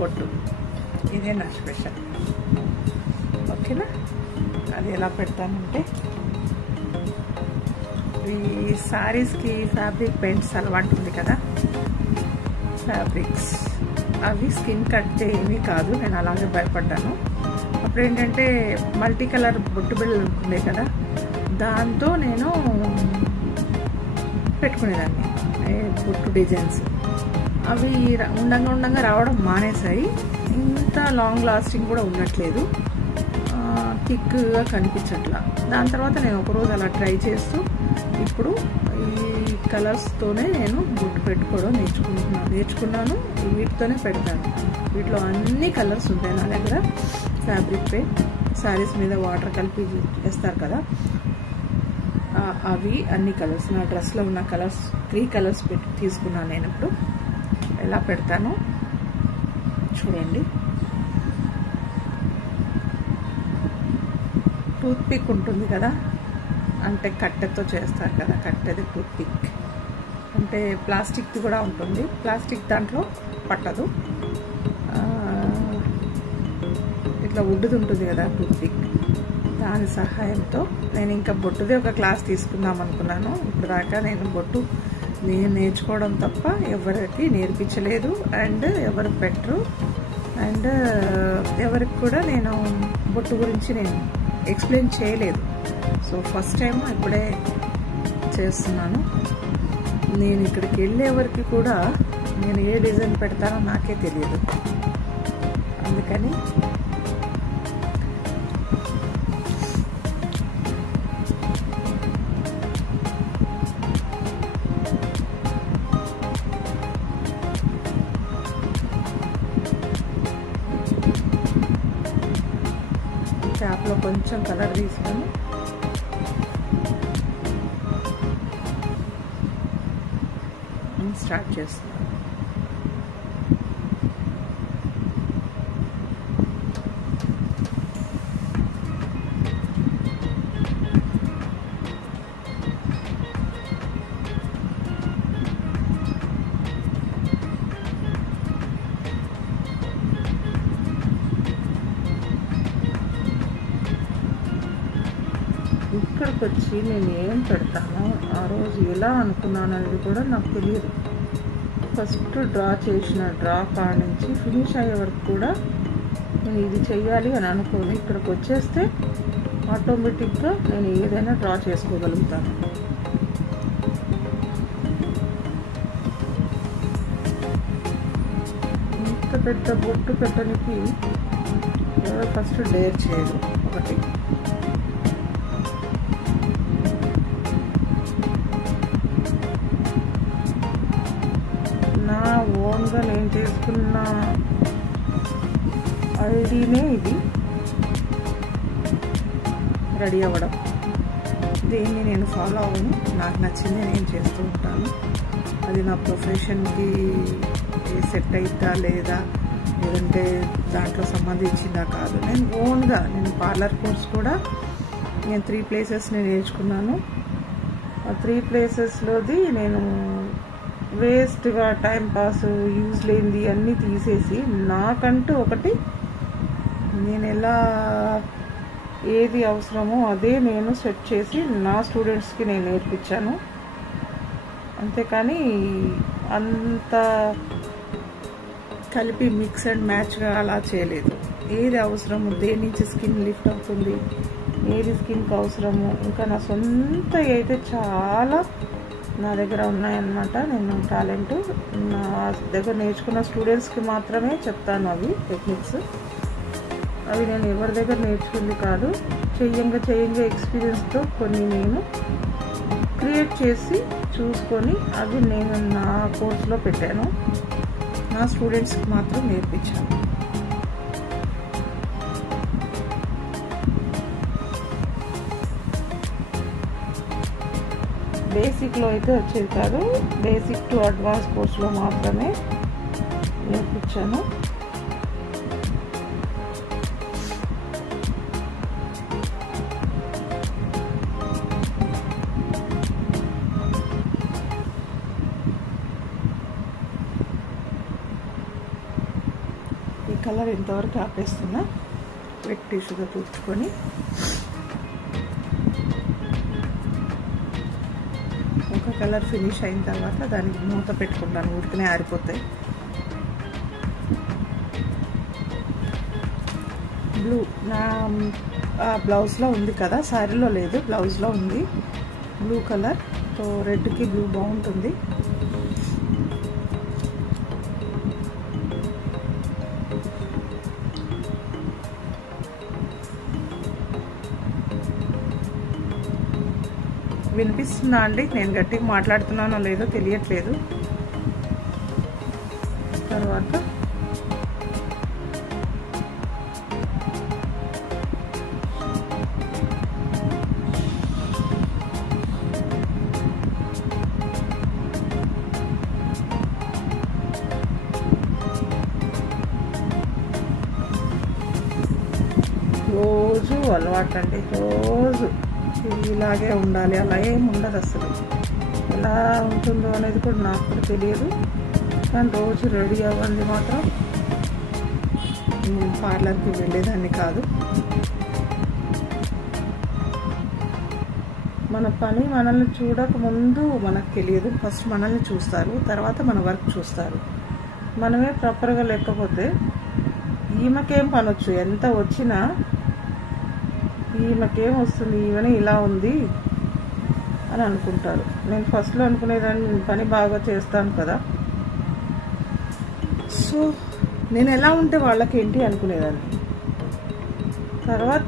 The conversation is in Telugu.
బొట్టు. ఇదే నా స్పెషల్. ఓకేనా? అది ఎలా పెడతానంటే, ఈ శారీస్కి ఫ్యాబ్రిక్ పెయింట్స్ అలవాటు ఉంది కదా, ఫ్యాబ్రిక్స్ అవి స్కిన్ కట్ ఏమీ కాదు. నేను అలాగే భయపడ్డాను. అప్పుడు ఏంటంటే మల్టీ కలర్ బొట్టు బిళ్ళలు ఉంటుండే కదా, దాంతో నేను పెట్టుకునేదాన్ని బొట్టు డిజైన్స్. అవి ఉండంగా రావడం మానేసాయి. ఇంత లాంగ్ లాస్టింగ్ కూడా ఉండట్లేదు, థిక్గా కనిపించట్లా. దాని తర్వాత నేను ఒకరోజు అలా ట్రై చేస్తూ ఇప్పుడు ఈ కలర్స్తోనే నేను బొట్టు పెట్టుకోవడం నేర్చుకున్నాను. వీటితోనే పెడతాను. వీటిలో అన్ని కలర్స్ ఉంటాయి నా దగ్గర. ఫ్యాబ్రిక్ పెయింట్, శారీస్ మీద వాటర్ కలిపి వేస్తారు కదా, అవి అన్ని కలర్స్. నా డ్రెస్లో ఉన్న కలర్స్ 3 కలర్స్ పెట్టి తీసుకున్నాను. నేను ఇప్పుడు ఎలా పెడతాను చూడండి. టూత్ పిక్ ఉంటుంది కదా, అంటే కట్టెతో చేస్తారు కదా, కట్టెది టూత్ పిక్. అంటే ప్లాస్టిక్ది కూడా ఉంటుంది. ప్లాస్టిక్ దాంట్లో పట్టదు. ఇట్లా వుడ్ది ఉంటుంది కదా టూత్ పిక్, దాని సహాయంతో నేను ఇంకా బొట్టుది ఒక క్లాస్ తీసుకుందాం అనుకున్నాను. ఇప్పుడు దాకా నేను నేర్చుకోవడం తప్ప ఎవరికి నేర్పించలేదు, అండ్ ఎవరు పెట్టరు, అండ్ ఎవరికి కూడా నేను బొట్టు గురించి నేను ఎక్స్ప్లెయిన్ చేయలేదు. సో ఫస్ట్ టైం ఇప్పుడే చేస్తున్నాను. నేను ఇక్కడికి వెళ్ళేవరకు కూడా నేను ఏ డిజైన్ పెడతానో నాకే తెలియదు. అందుకని క్యాప్లో కొంచెం కలర్ తీసుకొని స్టార్ట్ చేస్తున్నాను. ఇక్కడికి వచ్చి నేను ఏం పెడతానో ఆ రోజు ఎలా అనుకున్నాను అనేది కూడా నాకు తెలియదు. ఫస్ట్ డ్రా చేసిన డ్రా కాడ నుంచి ఫినిష్ అయ్యే వరకు కూడా నేను ఇది చెయ్యాలి అని అనుకోని ఇక్కడికి వచ్చేస్తే ఆటోమేటిక్గా నేను ఏదైనా డ్రా చేసుకోగలుగుతాను. ఇంత పెద్ద బొట్టు పెట్టడానికి ఎవరు ఫస్ట్ డేర్ చేయదు. ఒకటి నా ఓన్గా నేను చేసుకున్న ఐడినే ఇది రెడీ అవ్వడం. దీన్ని నేను ఫాలో అవ్వను. నాకు నచ్చింది నేను చేస్తూ ఉంటాను. అది నా ప్రొఫెషన్కి సెట్ అవుతా లేదా, లేదంటే దాంట్లో సంబంధించిందా కాదు. నేను ఓన్గా నేను పార్లర్ కోర్స్ కూడా నేను 3 ప్లేసెస్ నేను నేర్చుకున్నాను. ఆ 3 ప్లేసెస్లోది నేను వేస్ట్గా టైంపాస్ యూజ్ లేనిది అన్నీ తీసేసి నాకంటూ ఒకటి నేను ఎలా ఏది అవసరమో అదే నేను సెట్ చేసి నా స్టూడెంట్స్కి నేను నేర్పించాను. అంతేకాని అంత కలిపి మిక్స్ అండ్ మ్యాచ్గా అలా చేయలేదు. ఏది అవసరము, దేని నుంచి స్కిన్ లిఫ్ట్ అవుతుంది, ఏది స్కిన్కి అవసరము, ఇంకా నా సొంత అయితే చాలా నా దగ్గర ఉన్నాయన్నమాట. నేను టాలెంట్ నా దగ్గర నేర్చుకున్న స్టూడెంట్స్కి మాత్రమే చెప్తాను. అవి టెక్నిక్స్ అవి నేను ఎవరి దగ్గర నేర్చుకుంది కాదు. చెయ్యంగా ఎక్స్పీరియన్స్తో కొన్ని నేను క్రియేట్ చేసి చూసుకొని అవి నేను నా కోర్సులో పెట్టాను. నా స్టూడెంట్స్కి మాత్రం నేర్పించాను. బేసిక్లో అయితే వచ్చేది కాదు. బేసిక్ టు అడ్వాన్స్ కోర్సులో మాత్రమే నేర్పించాను. ఈ కలర్ ఇంతవరకు ఆపేస్తున్నా. వెట్ టిష్యూగా తుడుచుకొని ఒక కలర్ ఫినిష్ అయిన తర్వాత దానికి మూత పెట్టుకుంటాను, ఉడికినే ఆరిపోతాయి. బ్లూ నా బ్లౌజ్లో ఉంది కదా, శారీలో లేదు, బ్లౌజ్లో ఉంది బ్లూ కలర్. సో రెడ్కి బ్లూ బాగుంటుంది. వినిపిస్తుందా అండి? నేను గట్టిగా మాట్లాడుతున్నానో లేదో తెలియట్లేదు. తర్వాత రోజు అలవాటు అండి, రోజు ఇలాగే ఉండాలి అలా ఏమి ఉండదు అసలు. ఎలా ఉంటుందో అనేది కూడా నాకు కూడా తెలియదు, కానీ రోజు రెడీ అవ్వండి మాత్రం. నేను పార్లర్కి వెళ్ళేదాన్ని కాదు. మన పని మనల్ని చూడక ముందు మనకు తెలియదు. ఫస్ట్ మనల్ని చూస్తారు, తర్వాత మన వర్క్ చూస్తారు. మనమే ప్రాపర్గా లేకపోతే ఈమెకేం పనొచ్చు, ఎంత వచ్చినా ఈమెకేం వస్తుంది, ఈమెనే ఇలా ఉంది అని అనుకుంటారు. నేను ఫస్ట్లో అనుకునేదాన్ని పని బాగా చేస్తాను కదా, సో నేను ఎలా ఉంటే వాళ్ళకేంటి అనుకునేదాన్ని. తర్వాత